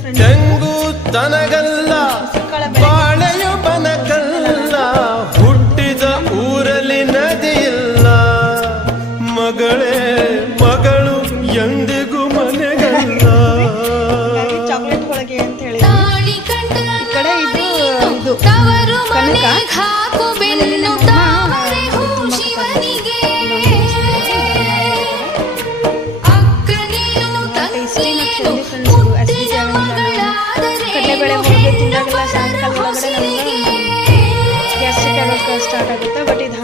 Friends. ತೆಂಗು ತನಗಲ್ಲ ಬಾಳೆಯು ಬನಕಲ್ಲ, ಹುಟ್ಟಿದ ಊರಲ್ಲಿ ನದಿಯಿಲ್ಲ, ಮಗಳೇ ಮಗಳು ಎಂದಿಗೂ ಮನೆಗಲ್ಲ. ಚಾಕ್ಲೇಟ್ ಹೋಳಿಗೆ ಅಂತ ಹೇಳಿ ಈ ಕಡೆ ಇದು ಕನಕ ಕಡಲೆಬೇಳೆ ಹೋಳಿಗೆ ತಿಂದಾಗೆಲ್ಲ ಸಾಯಂಕಾಲ ಒಳಗಡೆ ನಮ್ಗೆ ಗ್ಯಾಸ್ಟ್ರಿಕ್ ಆಗೋಕ್ಕೆ ಸ್ಟಾರ್ಟ್ ಆಗುತ್ತೆ. ಬಟ್ ಇದು